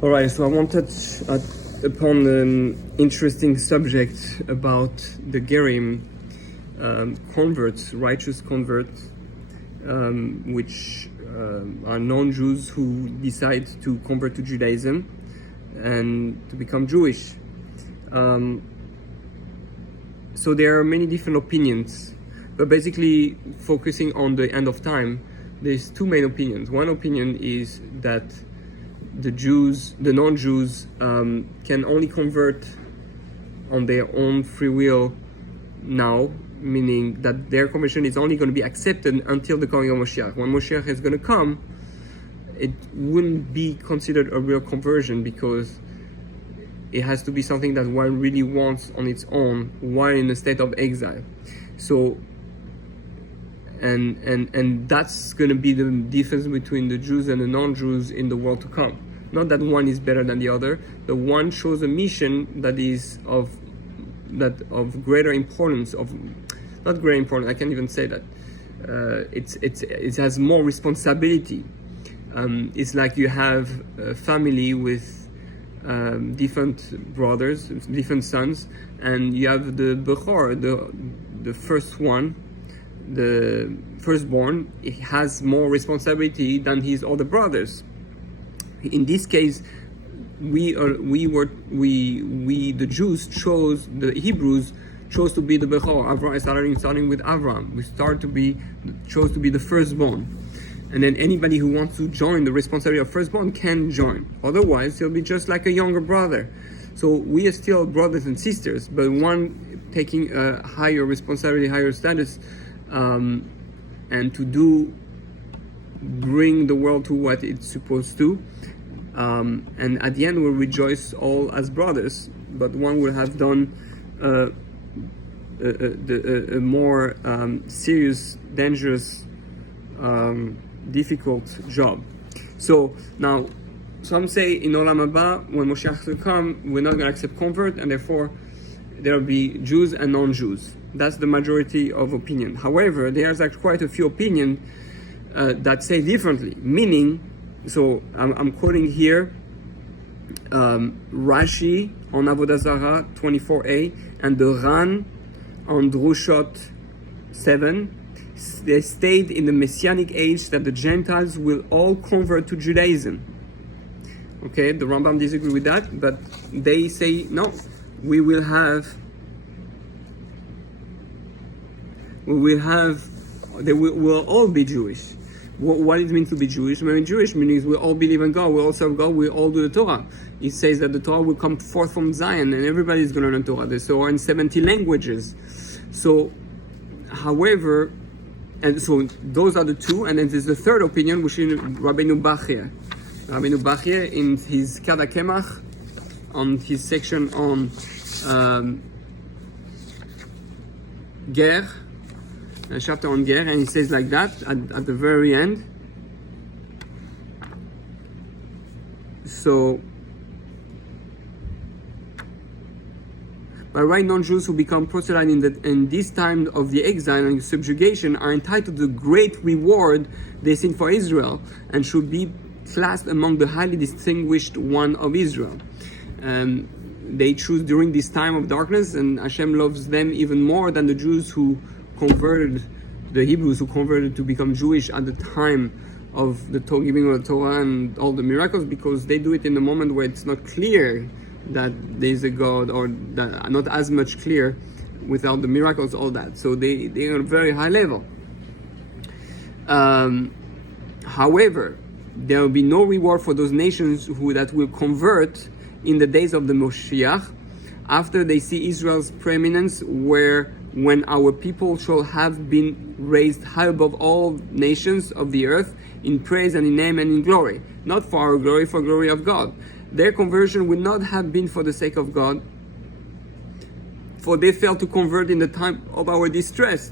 All right, so I want to touch upon an interesting subject about the Gerim, converts, righteous converts, which are non-Jews who decide to convert to Judaism and to become Jewish. So there are many different opinions, but basically focusing on the end of time, there's two main opinions. One opinion is that the non-Jews, can only convert on their own free will now, meaning that their conversion is only going to be accepted until the coming of Moshiach. When Moshiach is going to come, it wouldn't be considered a real conversion because it has to be something that one really wants on its own while in a state of exile. So, and that's going to be the difference between the Jews and the non-Jews in the world to come. Not that one is better than the other. The one shows a mission that is of greater importance. Not greater importance. I can't even say that. It has more responsibility. It's like you have a family with different brothers, different sons, and you have the Bechor, the first one, the firstborn. He has more responsibility than his other brothers. In this case, we the Jews chose, the Hebrews chose to be the Bechor. Starting with Avram, chose to be the firstborn, and then anybody who wants to join the responsibility of firstborn can join. Otherwise, he'll be just like a younger brother. So we are still brothers and sisters, but one taking a higher responsibility, higher status, and to bring the world to what it's supposed to, and at the end we'll rejoice all as brothers, but one will have done a more serious, dangerous, difficult job. So now some say in Olam Haba, when Moshiach will come, we're not going to accept convert, and therefore there will be Jews and non-Jews. That's the majority of opinion. However, there's actually quite a few opinions that say differently, meaning, so I'm quoting here Rashi on Avodah Zarah 24a and the Ran on Drushot 7. They state in the Messianic age that the Gentiles will all convert to Judaism. Okay, the Rambam disagree with that, but they say no, they will all be Jewish. What it means to be Jewish? I mean, Jewish means we all believe in God, we all serve God, we all do the Torah. It says that the Torah will come forth from Zion and everybody is going to learn Torah. There's Torah in 70 languages. So, however, and so those are the two, and then there's the third opinion, which is Rabbeinu Bachya. Rabbeinu Bachya in his Kad HaKemach, on his section on Ger, a chapter on Ger, and he says like that at the very end. So, by right, non-Jews who become proselytes in this time of the exile and subjugation are entitled to the great reward destined for Israel and should be classed among the highly distinguished one of Israel. They choose during this time of darkness, and Hashem loves them even more than the Jews who converted, the Hebrews who converted to become Jewish at the time of the giving of the Torah and all the miracles, because they do it in a moment where it's not clear that there is a God, or that not as much clear without the miracles, all that. So they are at a very high level. However, there will be no reward for those nations that will convert in the days of the Moshiach, after they see Israel's preeminence, when our people shall have been raised high above all nations of the earth in praise and in name and in glory, not for our glory, for glory of God. Their conversion will not have been for the sake of God, for they failed to convert in the time of our distress.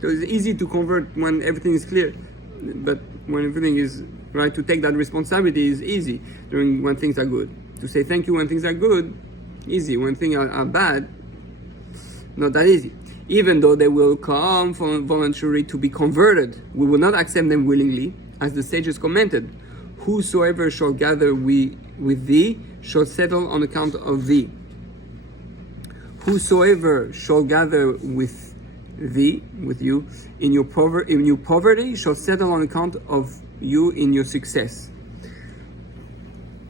So it's easy to convert when everything is clear, but when everything is right, to take that responsibility is easy when things are good. To say thank you when things are good, easy. When things are bad, not that easy. Even though they will come voluntarily to be converted, we will not accept them willingly, as the sages commented. Whosoever shall gather with thee shall settle on account of thee. Whosoever shall gather with thee, with you, in your poverty shall settle on account of you in your success.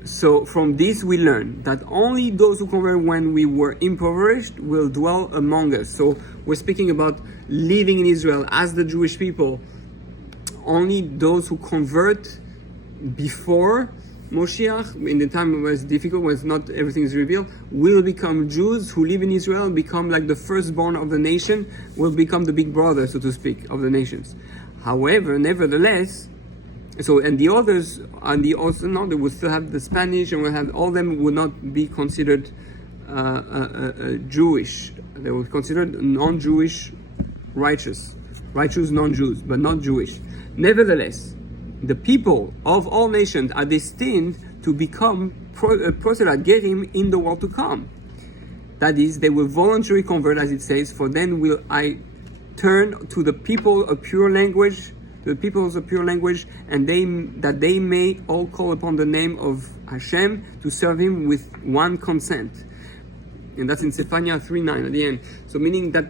So from this we learn that only those who convert when we were impoverished will dwell among us. So we're speaking about living in Israel as the Jewish people. Only those who convert before Moshiach, in the time when it's difficult, when it's not everything is revealed, will become Jews who live in Israel, become like the firstborn of the nation, will become the big brother, so to speak, of the nations. However, nevertheless, and the others, and the also no, they will still have the Spanish, and will have all of them will not be considered Jewish. They will be considered non-Jewish, righteous non-Jews, but not Jewish. Nevertheless, the people of all nations are destined to become proselyte, Gerim, in the world to come. That is, they will voluntarily convert, as it says, for then will I turn to the people of pure language, and that they may all call upon the name of Hashem to serve him with one consent. And that's in Zephaniah 3:9 at the end. So meaning that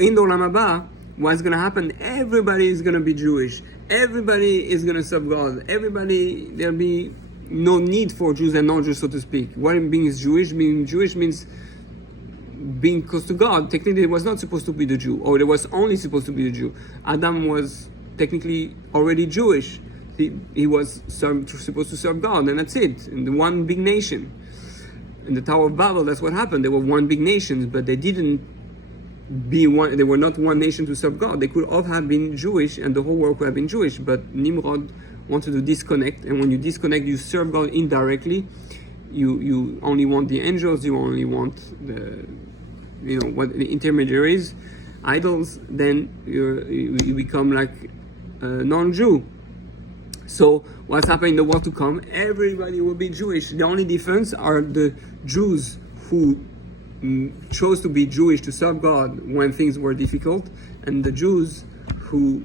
in the Olam Haba, what's going to happen? Everybody is going to be Jewish. Everybody is going to serve God. There'll be no need for Jews and non-Jews, so to speak. What being Jewish? Being Jewish means being close to God. Technically, it was not supposed to be the Jew, or it was only supposed to be the Jew. Adam was technically already Jewish. He was supposed to serve God, and that's it. In the one big nation. In the Tower of Babel, that's what happened. They were one big nation, but they didn't be one. They were not one nation to serve God. They could all have been Jewish, and the whole world could have been Jewish. But Nimrod wanted to disconnect, and when you disconnect, you serve God indirectly. You only want the angels. You only want the intermediaries, idols. Then you become like a non-Jew. So what's happening in the world to come? Everybody will be Jewish. The only difference are the Jews who chose to be Jewish to serve God when things were difficult, and the Jews who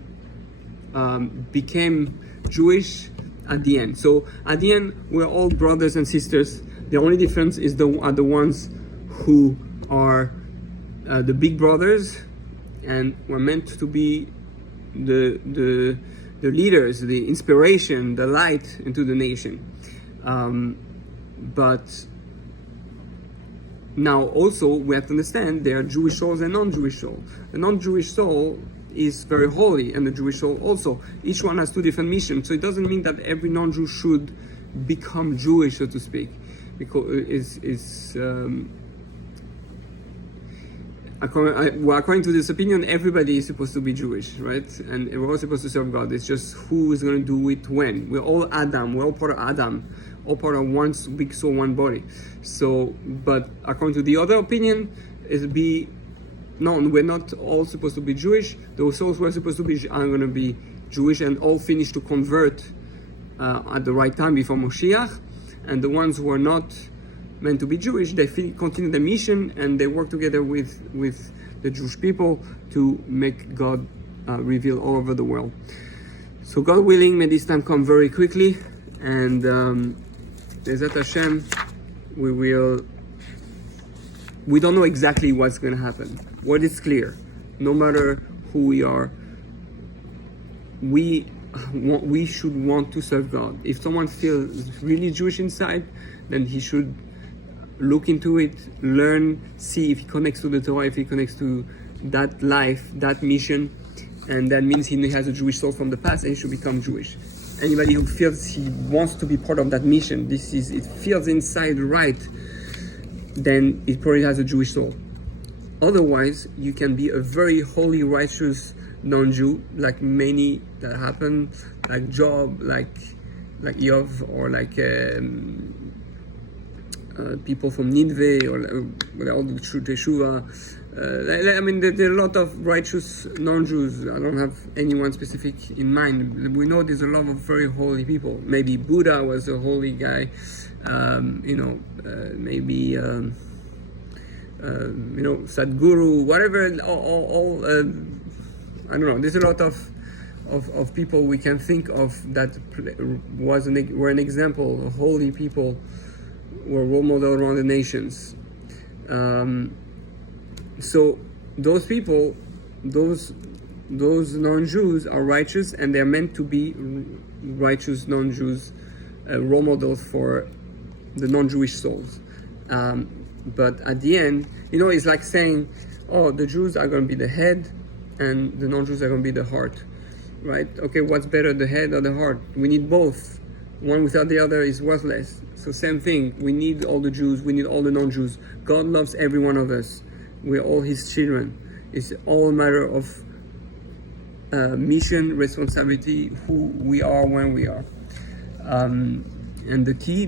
became Jewish at the end. So at the end, we're all brothers and sisters. The only difference is the ones who are the big brothers, and were meant to be the leaders, the inspiration, the light into the nation. But now also we have to understand there are Jewish souls and non-Jewish souls. The non-Jewish soul is very holy, and the Jewish soul also. Each one has two different missions. So it doesn't mean that every non-Jew should become Jewish, so to speak, because according to this opinion, everybody is supposed to be Jewish, right? And we're all supposed to serve God. It's just who is going to do it when. We're all Adam. We're all part of Adam. All part of one big soul, one body. So, but according to the other opinion, we're not all supposed to be Jewish. Those souls who are supposed to be are going to be Jewish and all finish to convert at the right time before Moshiach. And the ones who are not meant to be Jewish, they continue the mission, and they work together with the Jewish people to make God reveal all over the world. So God willing, may this time come very quickly, and Bezat Hashem, we don't know exactly what's going to happen. What is clear, no matter who we are, we should want to serve God. If someone feels really Jewish inside, then he should look into it, learn, see if he connects to the Torah, if he connects to that life, that mission, and that means he has a Jewish soul from the past, and he should become Jewish. Anybody who feels he wants to be part of that mission, it feels inside right, then it probably has a Jewish soul. Otherwise, you can be a very holy, righteous non-Jew, like many that happen, like Job, like Yov, or like people from Nineveh, or all the Teshuvah. There are a lot of righteous non-Jews. I don't have anyone specific in mind. We know there's a lot of very holy people. Maybe Buddha was a holy guy. Maybe Sadhguru, whatever. I don't know. There's a lot of of people we can think of that were an example, holy people, were role model around the nations. So those people, those non-Jews are righteous, and they're meant to be righteous non-Jews, role models for the non-Jewish souls. But at the end, it's like saying, oh, the Jews are going to be the head and the non-Jews are going to be the heart, right? Okay, what's better, the head or the heart? We need both. One without the other is worthless. So same thing, we need all the Jews, we need all the non-Jews. God loves every one of us. We're all his children. It's all a matter of mission, responsibility, who we are when we are. And the key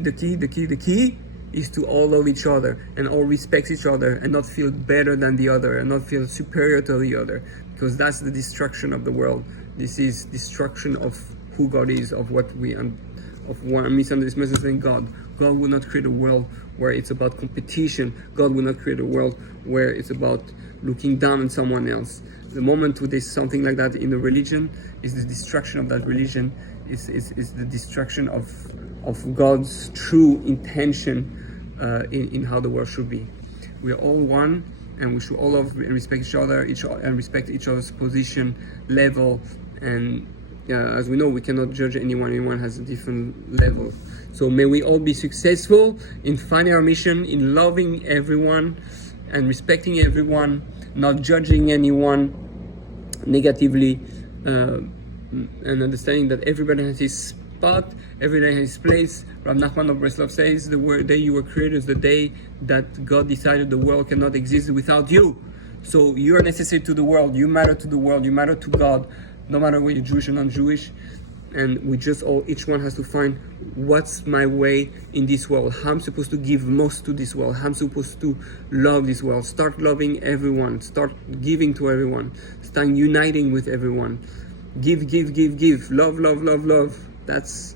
is to all love each other and all respect each other and not feel better than the other and not feel superior to the other, because that's the destruction of the world. This is destruction of who God is, of what misunderstanding God. God will not create a world where it's about competition. God will not create a world where it's about looking down on someone else. The moment there's something like that in a religion, is the destruction of that religion, is the destruction of God's true intention in how the world should be. We are all one, and we should all love and respect each other, and respect each other's position, level, and as we know, we cannot judge anyone. Anyone has a different level. So may we all be successful in finding our mission, in loving everyone and respecting everyone, not judging anyone negatively, and understanding that everybody has his spot, everybody has his place. Rav Nachman of Breslov says, the day you were created is the day that God decided the world cannot exist without you. So you are necessary to the world, you matter to the world, you matter to God, no matter whether you're Jewish or non-Jewish. And we just each one has to find, what's my way in this world? How I'm supposed to give most to this world? How I'm supposed to love this world? Start loving everyone. Start giving to everyone. Start uniting with everyone. Give. Love, love, love, love. That's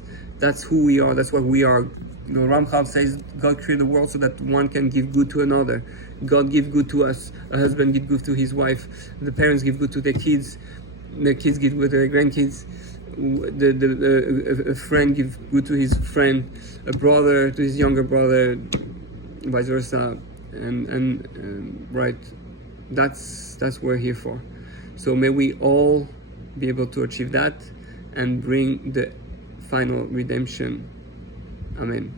who we are. That's what we are. Ramchal says God created the world so that one can give good to another. God give good to us. A husband give good to his wife. The parents give good to their kids. The kids give good to their grandkids. A friend give good to his friend. A brother to his younger brother. Vice versa. And right. That's what we're here for. So may we all be able to achieve that and bring the final redemption. Amen.